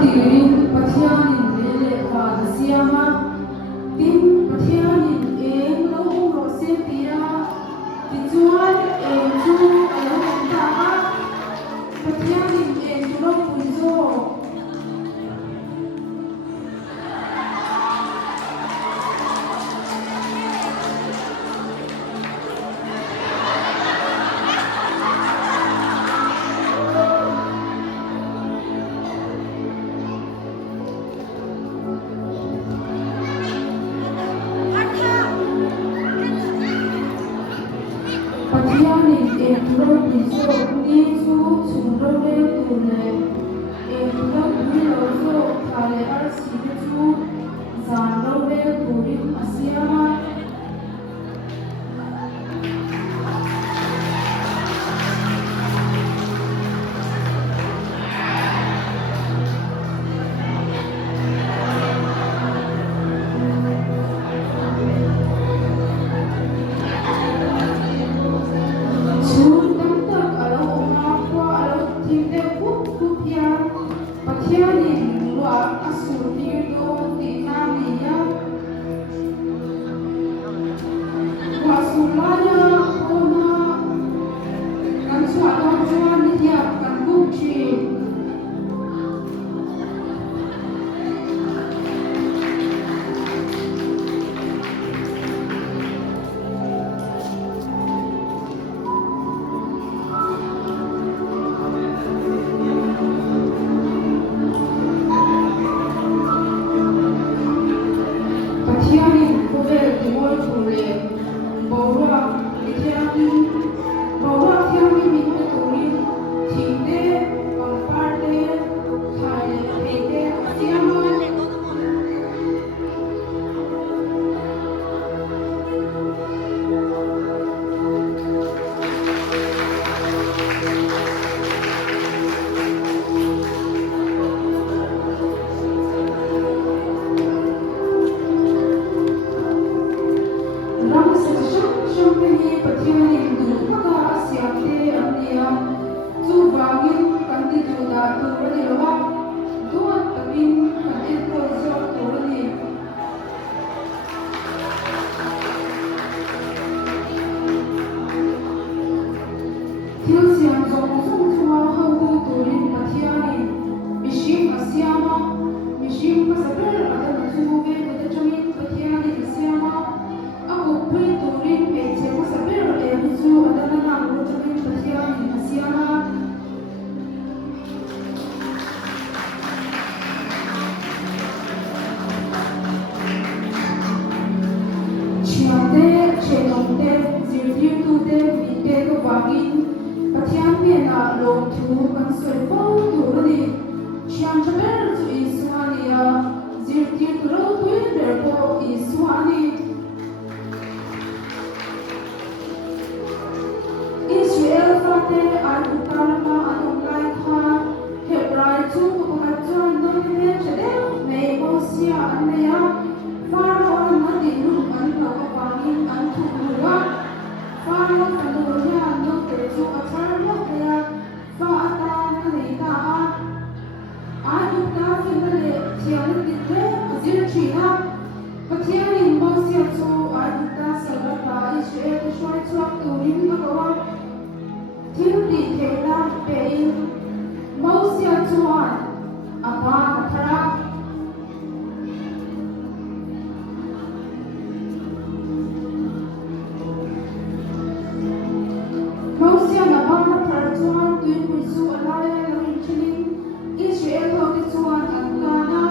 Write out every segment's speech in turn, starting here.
tirin pathianin lele ka siama tin pathianin eng lo ro se tia ti chuan eng chu alo ta a pathianin eng chu lo pui zo pathianin eng chu lo pui zo ni chu chung lo le tu le eng chu lo pui lo zo khale ar si chu zan lo le turin asiama pathianin wa asul tir do ti na niya wa sulaya ona kan swa do chuan niya kan bu chi pathianin kovel ti moi thule bora pathianin bora thiami min te turin thingte pangparte khale pete asiama ram se sham pe hi pathianin du ka siamte amnia chu wangin kan ti du da tu ri lo tu takin kan ti ko zo tu ri thil siam zong zong chua hau tu turin pathianin mishim asiama mishim pasaber adan chu ve ta changin pathianin asiama aku pui turin pe che pasaber le chu adan na ro changin pathianin asiama chiate chenongte zirtir tu te mite to wangin pathian pe na lo thu kan soi fo tu ri chiam chaber chu isuania zirtir tu ro tu ber ko isuani Israel fate an utarma an online kha Hebrai chu pahajon no me chade me mosia anaya faro an nadi ru an na wangin an thu ruwa faro kanuya no te chu achar lo ya fa ata na ta an ta finale chian ti te azir china pathianin mosia chu an ta salata Israel shoi chu turin bakawa thil ti thela pein mosia chuan apa thara mosia na ba thara chuan tuin pui chu alai lo in chilin Israel ho ti chuan ankana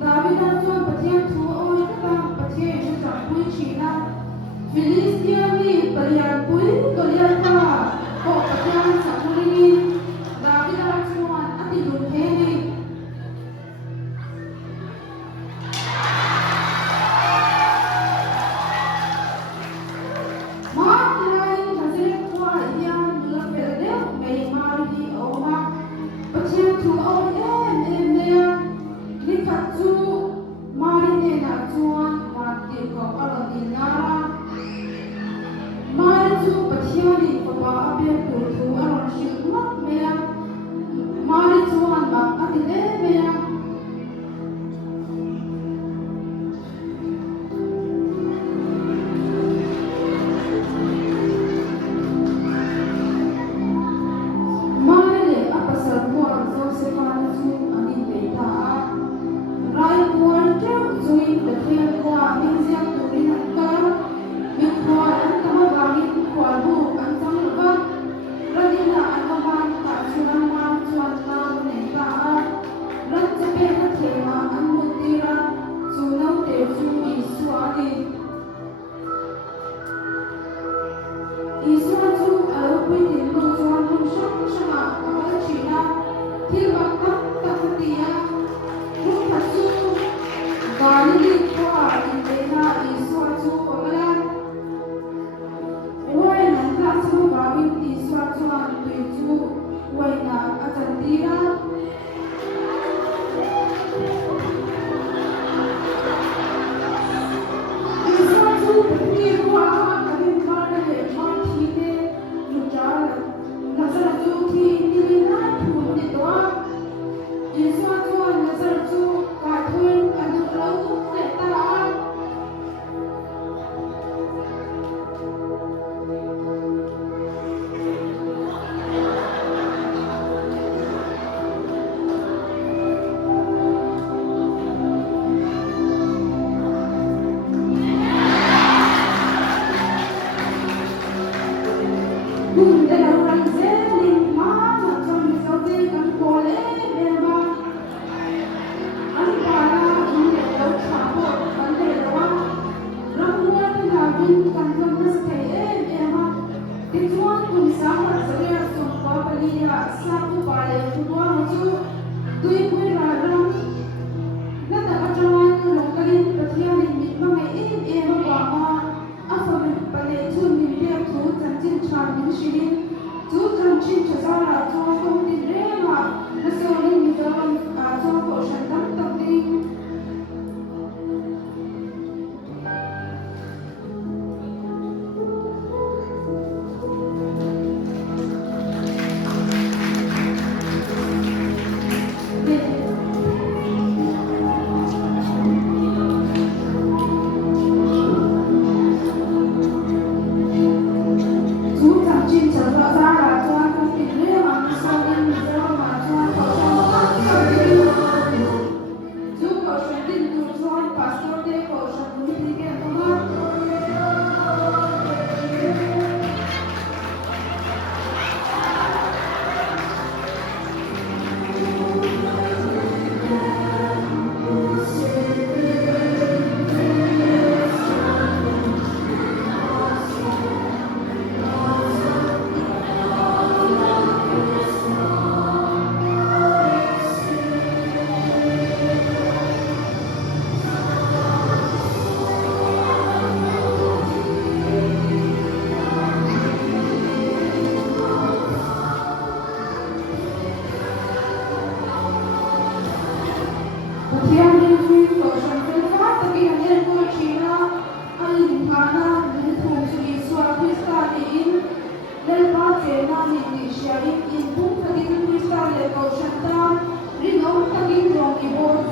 David thiên như chẳng vui chỉ na Philistia mi balian pui golian ka ko patyan sa kulingin David Archuan at idunheni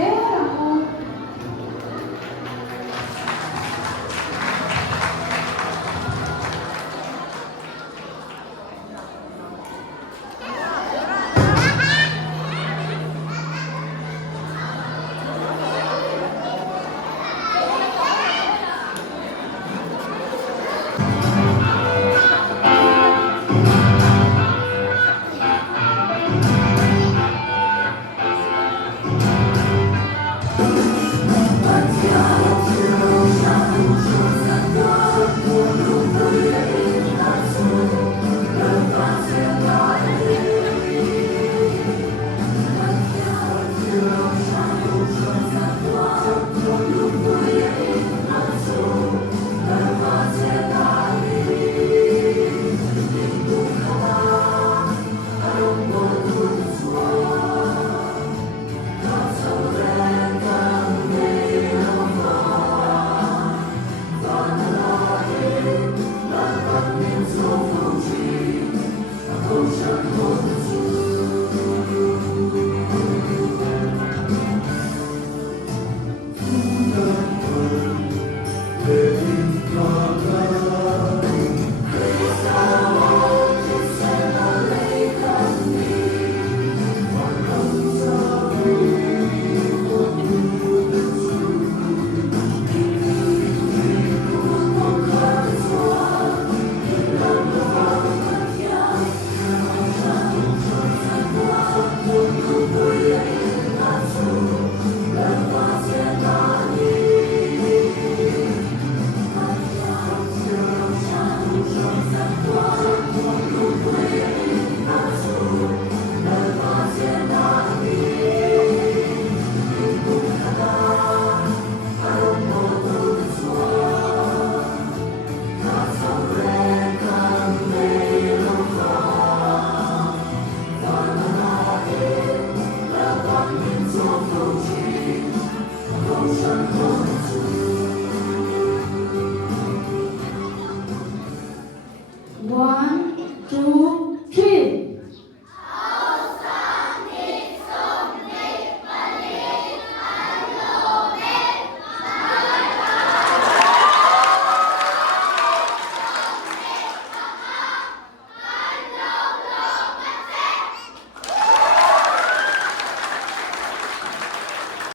in